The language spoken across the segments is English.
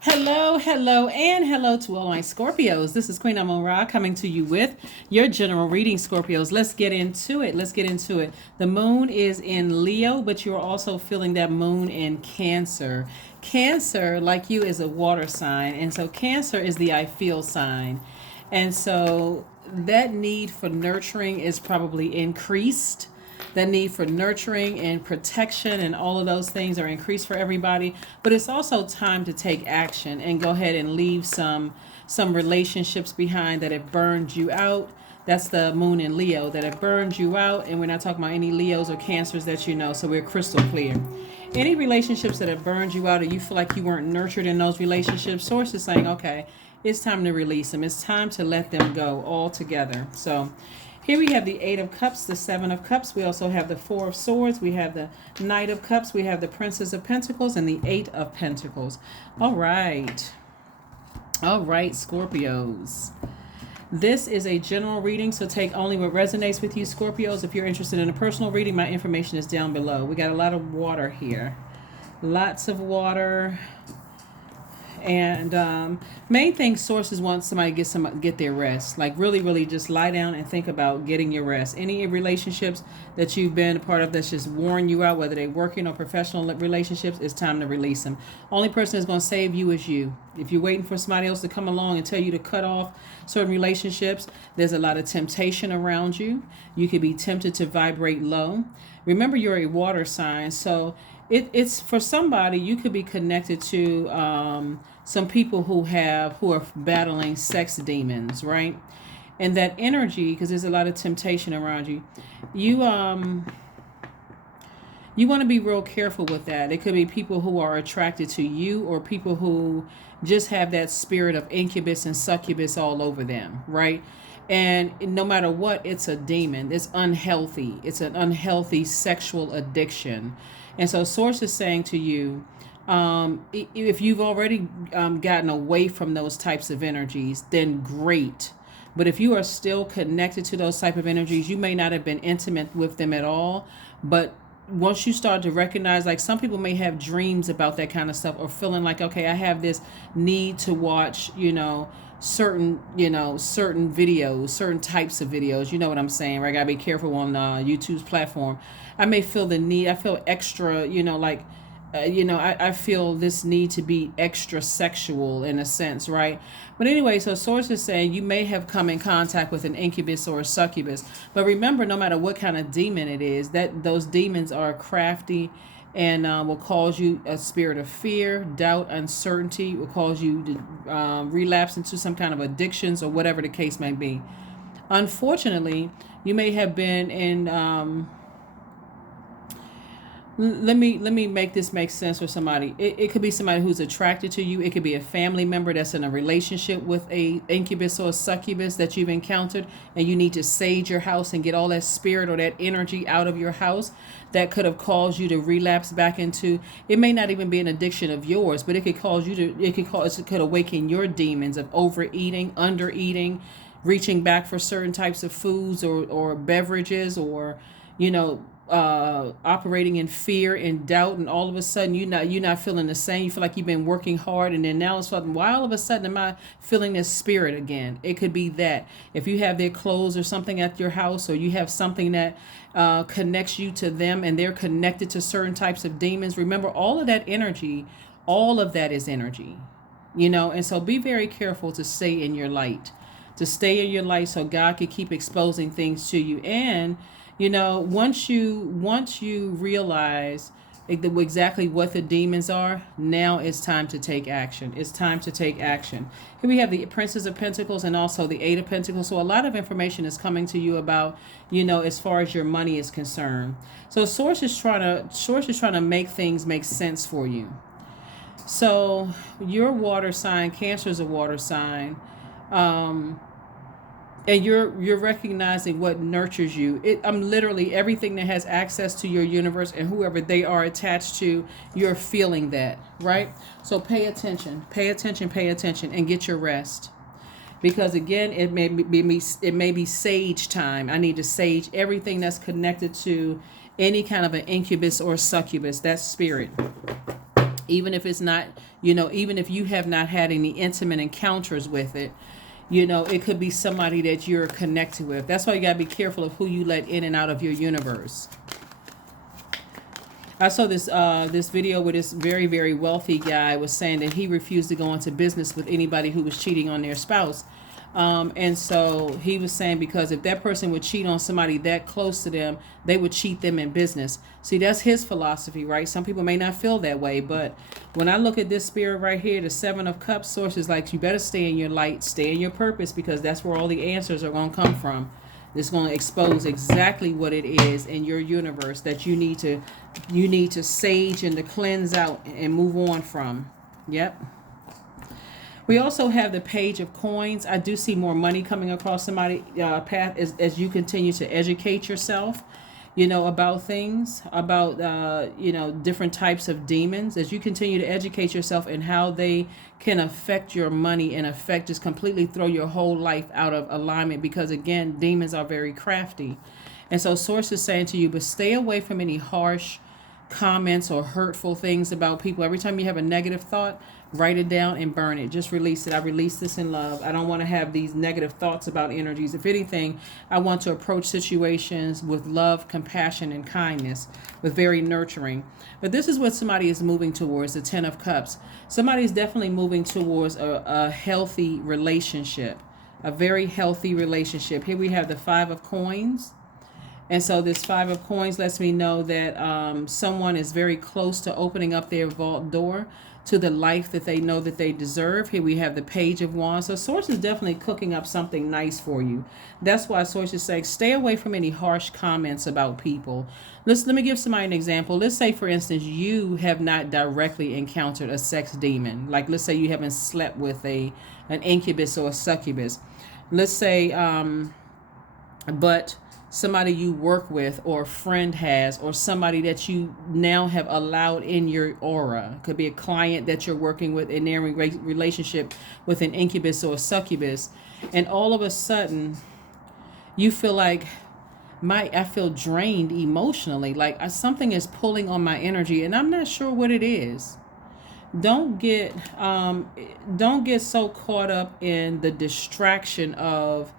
Hello, hello, and hello to all my Scorpios. This is Queen Amun Ra coming to you with your general reading, Scorpios. Let's get into it. Let's get into it. The moon is in Leo, but you're also feeling that moon in Cancer. Cancer, like you, is a water sign. And so Cancer is the I feel sign. And so that need for nurturing is probably increased. The need for nurturing and protection and all of those things are increased for everybody. But it's also time to take action and go ahead and leave some relationships behind that have burned you out. That's the moon in Leo, that have burned you out. And we're not talking about any Leos or Cancers that you know, so we're crystal clear. Any relationships that have burned you out or you feel like you weren't nurtured in those relationships, source is saying, okay, it's time to release them. It's time to let them go altogether. So here we have the Eight of Cups, the Seven of Cups. We also have the Four of Swords. We have the Knight of Cups. We have the Princess of Pentacles and the Eight of Pentacles. All right. All right, Scorpios. This is a general reading, so take only what resonates with you, Scorpios. If you're interested in a personal reading, my information is down below. We got a lot of water here. Lots of water. And main thing, sources want somebody to get their rest. Like really just lie down and think about getting your rest. Any relationships that you've been a part of that's just worn you out, whether they're working or professional relationships, it's time to release them. Only person that's going to save you is you. If you're waiting for somebody else to come along and tell you to cut off certain relationships, there's a lot of temptation around you. You could be tempted to vibrate low. Remember, you're a water sign, so it's for somebody. You could be connected to some people who are battling sex demons, right? And that energy, because there's a lot of temptation around you. You want to be real careful with that. It could be people who are attracted to you or people who just have that spirit of incubus and succubus all over them, right? And no matter what, it's a demon. It's unhealthy. It's an unhealthy sexual addiction. And so source is saying to you, if you've already gotten away from those types of energies, then great. But if you are still connected to those type of energies, you may not have been intimate with them at all. But once you start to recognize, like some people may have dreams about that kind of stuff or feeling like, okay, I have this need to watch, certain videos, certain types of videos. You know what I'm saying, right? I gotta be careful on YouTube's platform. I may feel the need. I feel extra, I feel this need to be extra sexual in a sense, right? But anyway, so source is saying you may have come in contact with an incubus or a succubus. But remember, no matter what kind of demon it is, that those demons are crafty and will cause you a spirit of fear, doubt, uncertainty, will cause you to relapse into some kind of addictions or whatever the case may be. Unfortunately, you may have been in let me make this make sense for somebody. It could be somebody who's attracted to you. It could be a family member that's in a relationship with a incubus or a succubus that you've encountered, and you need to sage your house and get all that spirit or that energy out of your house that could have caused you to relapse back into. It may not even be an addiction of yours, but it could cause you to. It could awaken your demons of overeating, undereating, reaching back for certain types of foods or beverages, or operating in fear and doubt, and all of a sudden you're not feeling the same. You feel like you've been working hard, and then now it's like, why all of a sudden am I feeling this spirit again? It could be that if you have their clothes or something at your house, or you have something that connects you to them and they're connected to certain types of demons. Remember, all of that energy, all of that is energy, and so be very careful to stay in your light, so God can keep exposing things to you. And once you realize exactly what the demons are, now it's time to take action. It's time to take action. Here we have the Princess of Pentacles and also the Eight of Pentacles. So a lot of information is coming to you about, as far as your money is concerned. So source is trying to make things make sense for you. So your water sign, Cancer is a water sign. And you're recognizing what nurtures you. I'm literally everything that has access to your universe and whoever they are attached to, you're feeling that, right? So pay attention, and get your rest. Because again, it may be sage time. I need to sage everything that's connected to any kind of an incubus or succubus, that spirit. even if it's not, even if you have not had any intimate encounters with it. It could be somebody that you're connected with. That's why you gotta be careful of who you let in and out of your universe. I saw this video where this very, very wealthy guy was saying that he refused to go into business with anybody who was cheating on their spouse. And so he was saying, because if that person would cheat on somebody that close to them, they would cheat them in business. See, that's his philosophy, right? Some people may not feel that way, but when I look at this spirit right here, the Seven of Cups, source is like, you better stay in your light, stay in your purpose, because that's where all the answers are going to come from. It's going to expose exactly what it is in your universe that you need to sage and to cleanse out and move on from. Yep. We also have the Page of Coins. I do see more money coming across somebody's path as you continue to educate yourself, about things, about, different types of demons. As you continue to educate yourself and how they can affect your money and just completely throw your whole life out of alignment. Because, again, demons are very crafty. And so Source is saying to you, but stay away from any harsh comments or hurtful things about people. Every time you have a negative thought, write it down and burn it. Just release it. I release this in love. I don't want to have these negative thoughts about energies. If anything, I want to approach situations with love, compassion, and kindness, with very nurturing. But this is what somebody is moving towards, the Ten of Cups. Somebody is definitely moving towards a healthy relationship, a very healthy relationship. Here we have the Five of Coins. And so this Five of Coins lets me know that someone is very close to opening up their vault door to the life that they know that they deserve. Here we have the Page of Wands. So Source is definitely cooking up something nice for you. That's why Source is saying, stay away from any harsh comments about people. Let me give somebody an example. Let's say, for instance, you have not directly encountered a sex demon. Like, let's say you haven't slept with an incubus or a succubus. Let's say, but somebody you work with or a friend has, or somebody that you now have allowed in your aura. Could be a client that you're working with in their relationship with an incubus or a succubus. And all of a sudden, you feel like, I feel drained emotionally. Like something is pulling on my energy and I'm not sure what it is. Don't get so caught up in the distraction of,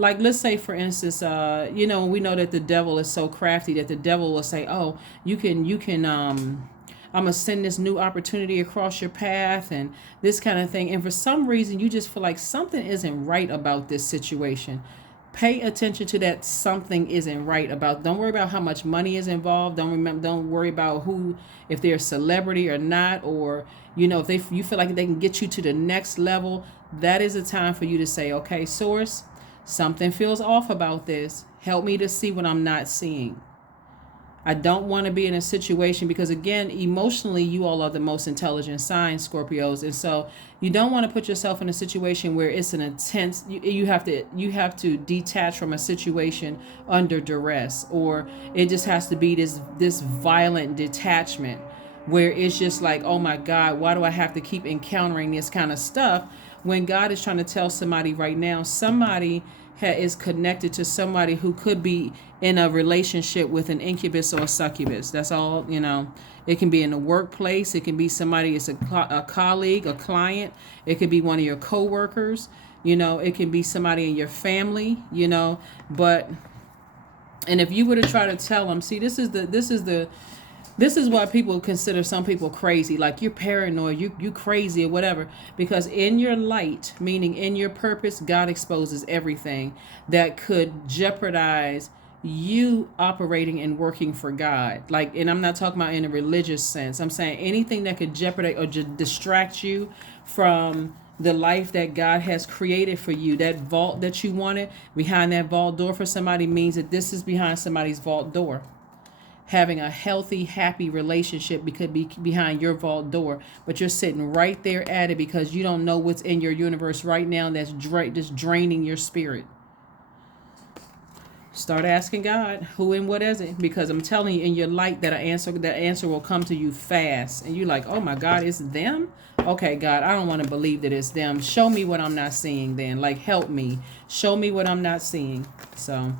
like, let's say, for instance, we know that the devil is so crafty that the devil will say, oh, you can, I'm going to send this new opportunity across your path and this kind of thing. And for some reason, you just feel like something isn't right about this situation. Pay attention to that something isn't right about. Don't worry about how much money is involved. Don't worry about if they're a celebrity or not, or, if you feel like they can get you to the next level. That is a time for you to say, okay, Source, something feels off about this. Help me to see what I'm not seeing. I don't want to be in a situation, because, again, emotionally, you all are the most intelligent sign, Scorpios. And so you don't want to put yourself in a situation where it's an intense, you have to detach from a situation under duress, or it just has to be this violent detachment where it's just like, oh my God, why do I have to keep encountering this kind of stuff? When God is trying to tell somebody right now, somebody is connected to somebody who could be in a relationship with an incubus or a succubus. That's all, It can be in the workplace. It can be somebody, it's a colleague, a client. It could be one of your coworkers. It can be somebody in your family, But, and if you were to try to tell them, see, this is why people consider some people crazy, like you're paranoid, you crazy or whatever, because in your light, meaning in your purpose, God exposes everything that could jeopardize you operating and working for God. Like, and I'm not talking about in a religious sense. I'm saying anything that could jeopardize or distract you from the life that God has created for you. That vault that you wanted, behind that vault door for somebody means that this is behind somebody's vault door. Having a healthy, happy relationship could be behind your vault door, but you're sitting right there at it because you don't know what's in your universe right now that's just draining your spirit. Start asking God, who and what is it? Because I'm telling you, in your light, that answer will come to you fast. And you're like, oh my God, it's them? Okay, God, I don't want to believe that it's them. Show me what I'm not seeing then. Like, help me. Show me what I'm not seeing. So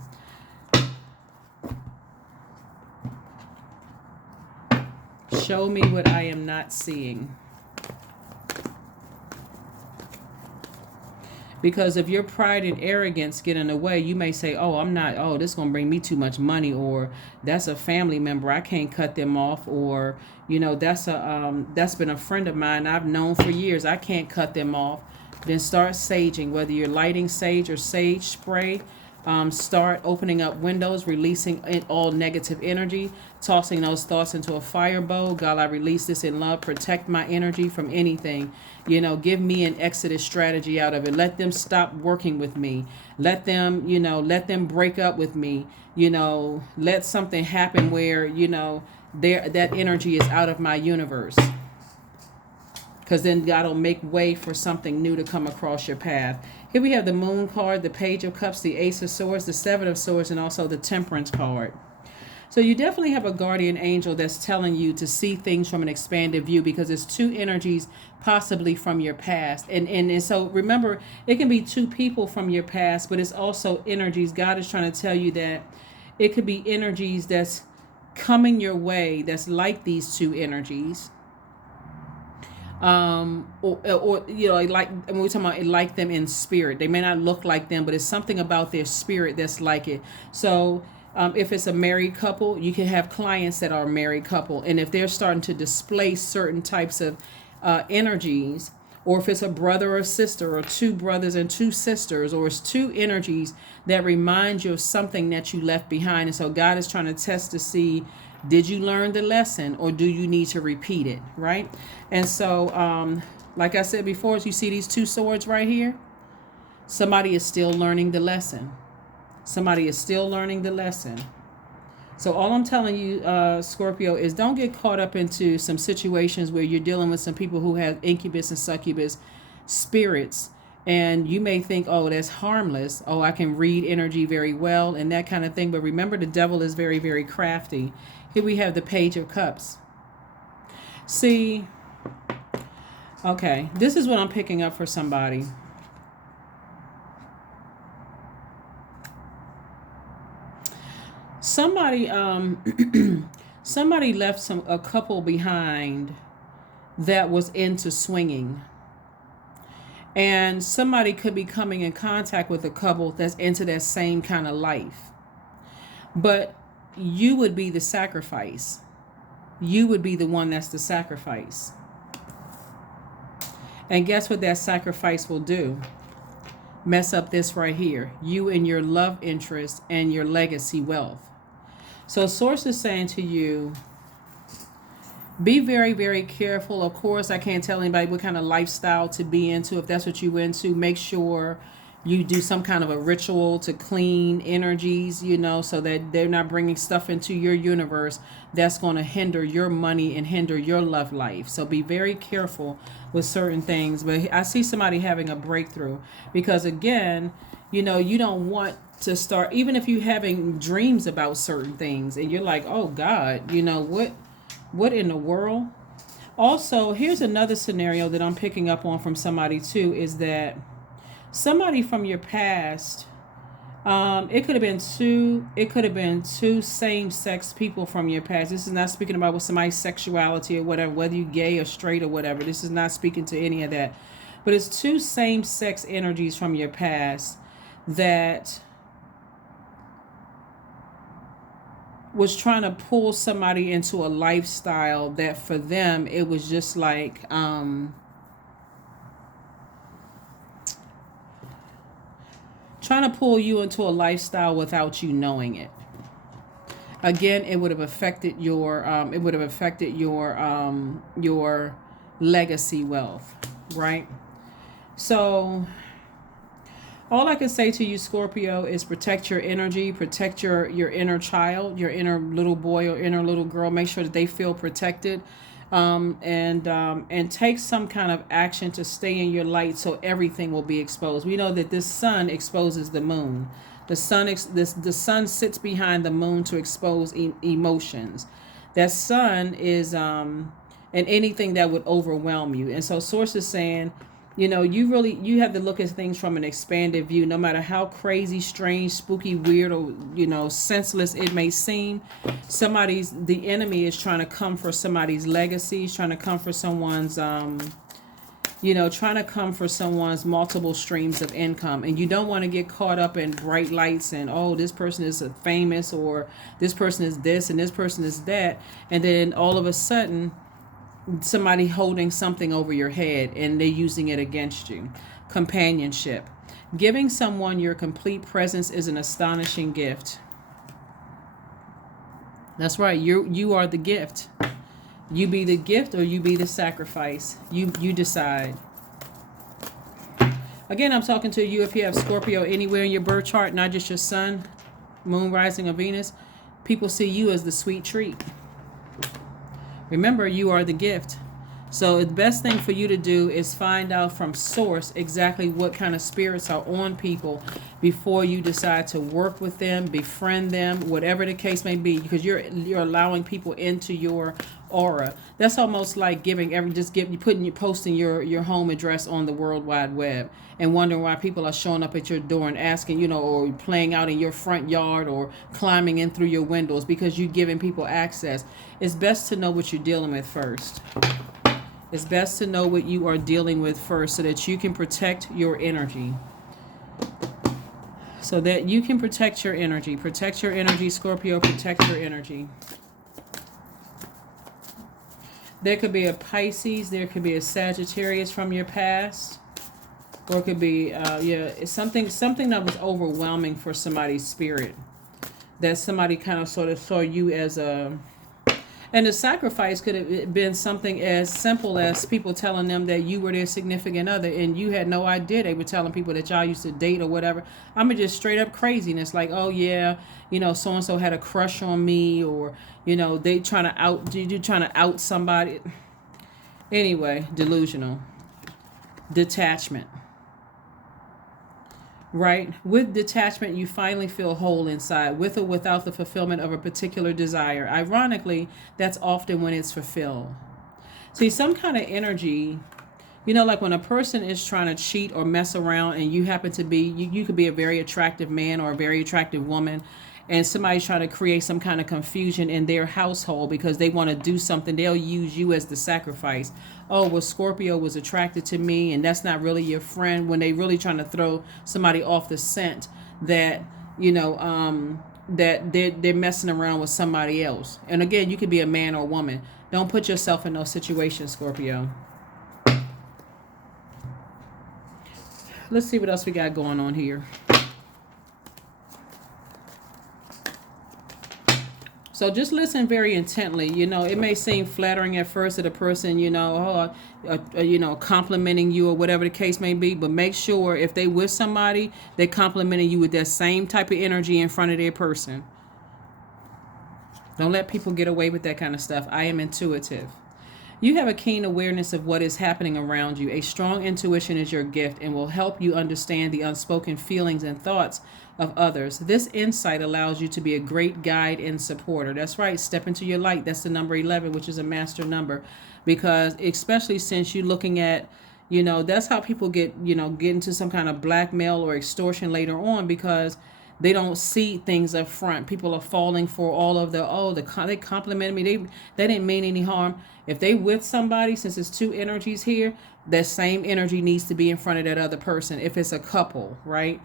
Show me what I am not seeing. Because if your pride and arrogance get in the way, you may say, oh, I'm not, oh, this is going to bring me too much money, or that's a family member, I can't cut them off, or, you know, that's been a friend of mine I've known for years, I can't cut them off. Then start saging, whether you're lighting sage or sage spray. Start opening up windows, releasing all negative energy, tossing those thoughts into a fire bowl. God, I release this in love. Protect my energy from anything. You know, give me an exodus strategy out of it. Let them stop working with me. Let them, you know, let them break up with me. You know, let something happen where, you know, that energy is out of my universe. Because then God will make way for something new to come across your path. Here we have the Moon card, the Page of Cups, the Ace of Swords, the Seven of Swords, and also the Temperance card. So you definitely have a guardian angel that's telling you to see things from an expanded view, because it's two energies possibly from your past. And so remember, it can be two people from your past, but it's also energies. God is trying to tell you that it could be energies that's coming your way that's like these two energies. Or you know, like when we're talking about like them in spirit, they may not look like them, but it's something about their spirit that's like it. So if it's a married couple, you can have clients that are a married couple, and if they're starting to display certain types of energies, or if it's a brother or sister, or two brothers and two sisters, or it's two energies that remind you of something that you left behind. And so God is trying to test to see, did you learn the lesson, or do you need to repeat it, right? And so, like I said before, as you see these two swords right here, somebody is still learning the lesson. Somebody is still learning the lesson. So all I'm telling you, Scorpio, is don't get caught up into some situations where you're dealing with some people who have incubus and succubus spirits. And you may think, oh, that's harmless. Oh, I can read energy very well and that kind of thing. But remember, the devil is very, very crafty. Here we have the Page of Cups. See, okay, this is what I'm picking up for somebody. Somebody somebody left a couple behind that was into swinging. And somebody could be coming in contact with a couple that's into that same kind of life. But you would be the sacrifice. You would be the one that's the sacrifice. And guess what that sacrifice will do? Mess up this right here. You and your love interest and your legacy wealth. So Source is saying to you, be very, very careful. Of course, I can't tell anybody what kind of lifestyle to be into. If that's what you into, make sure you do some kind of a ritual to clean energies, you know, so that they're not bringing stuff into your universe that's going to hinder your money and hinder your love life. So be very careful with certain things. But I see somebody having a breakthrough, because again, you know, you don't want to start, even if you're having dreams about certain things and you're like, oh God, you know, what in the world? Also, here's another scenario that I'm picking up on from somebody too, is that somebody from your past, it could have been two same-sex people from your past. This is not speaking about with somebody's sexuality or whatever, whether you're gay or straight or whatever. This is not speaking to any of that. But it's two same-sex energies from your past that was trying to pull somebody into a lifestyle that for them, it was just like, trying to pull you into a lifestyle without you knowing it. Again, it would have affected your your legacy wealth, right? So all I can say to you, Scorpio, is protect your energy, protect your inner child, your inner little boy or inner little girl. Make sure that they feel protected. And take some kind of action to stay in your light, so everything will be exposed. We know that this sun exposes the moon. The sun sits behind the moon to expose emotions. That sun is and anything that would overwhelm you. And so Source is saying, You have to look at things from an expanded view. No matter how crazy, strange, spooky, weird, or senseless it may seem, the enemy is trying to come for somebody's legacy. He's trying to come for someone's trying to come for someone's multiple streams of income. And you don't want to get caught up in bright lights and, oh, this person is famous, or this person is this and this person is that, and then all of a sudden somebody holding something over your head and they're using it against you. Companionship. Giving someone your complete presence is an astonishing gift. That's right. You are the gift. You be the gift or you be the sacrifice. You decide. Again, I'm talking to you if you have Scorpio anywhere in your birth chart, not just your sun, moon, rising, or Venus. People see you as the sweet treat. Remember, you are the gift. So the best thing for you to do is find out from source exactly what kind of spirits are on people before you decide to work with them, befriend them, whatever the case may be, because you're allowing people into your aura. That's almost like posting your home address on the World Wide Web and wondering why people are showing up at your door and asking, or playing out in your front yard or climbing in through your windows, because you're giving people access. It's best to know what you're dealing with first. It's best to know what you are dealing with first so that you can protect your energy. So that you can protect your energy. Protect your energy, Scorpio. Protect your energy. There could be a Pisces. There could be a Sagittarius from your past. Or it could be, it's something that was overwhelming for somebody's spirit. That somebody kind of sort of saw you as a... And the sacrifice could have been something as simple as people telling them that you were their significant other and you had no idea. They were telling people that y'all used to date or whatever. I mean, just straight up craziness. Like, oh yeah, so-and-so had a crush on me, or, they trying to out somebody. Anyway, delusional. Detachment. Right? With detachment, you finally feel whole inside, with or without the fulfillment of a particular desire. Ironically, that's often when it's fulfilled. See, some kind of energy, like when a person is trying to cheat or mess around and you happen to be, you could be a very attractive man or a very attractive woman, and somebody's trying to create some kind of confusion in their household because they want to do something. They'll use you as the sacrifice. Oh, well, Scorpio was attracted to me, and that's not really your friend, when they really trying to throw somebody off the scent that, that they're messing around with somebody else. And again, you could be a man or woman. Don't put yourself in those situations, Scorpio. Let's see what else we got going on here. So just listen very intently. It may seem flattering at first to the person, complimenting you or whatever the case may be. But make sure if they with somebody, they're complimenting you with that same type of energy in front of their person. Don't let people get away with that kind of stuff. I am intuitive. You have a keen awareness of what is happening around you. A strong intuition is your gift and will help you understand the unspoken feelings and thoughts of others. This insight allows you to be a great guide and supporter. That's right. Step into your light. That's the number 11, which is a master number, because especially since you're looking at, that's how people get into some kind of blackmail or extortion later on, because they don't see things up front. People are falling for all of they complimented me. They didn't mean any harm. If they with somebody, since it's two energies here, that same energy needs to be in front of that other person. If it's a couple, right?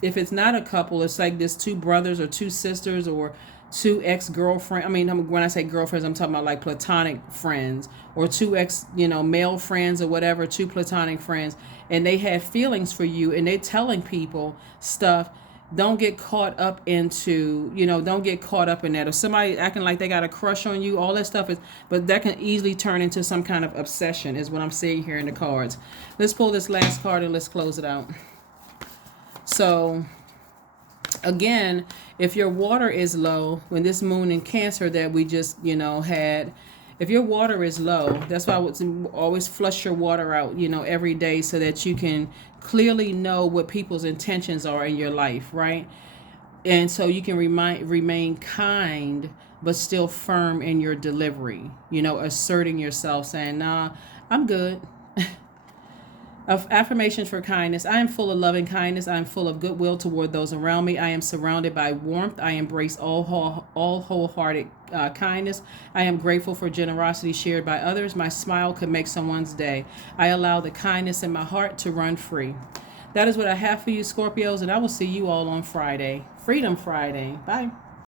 If it's not a couple, it's like this two brothers or two sisters or two ex-girlfriends. I mean, when I say girlfriends, I'm talking about like platonic friends, or two male friends or whatever, two platonic friends, and they have feelings for you and they're telling people stuff. Don't get caught up into, don't get caught up in that. Or somebody acting like they got a crush on you, all that stuff but that can easily turn into some kind of obsession, is what I'm seeing here in the cards. Let's pull this last card and let's close it out. So, again, if your water is low, when this moon in Cancer that we just, had, if your water is low, that's why I would always flush your water out, every day, so that you can clearly know what people's intentions are in your life, right? And so you can remain kind, but still firm in your delivery, asserting yourself, saying, nah, I'm good. Of affirmations for kindness. I am full of loving kindness. I am full of goodwill toward those around me. I am surrounded by warmth. I embrace all wholehearted kindness. I am grateful for generosity shared by others. My smile could make someone's day. I allow the kindness in my heart to run free. That is what I have for you, Scorpios, and I will see you all on Friday. Freedom Friday. Bye.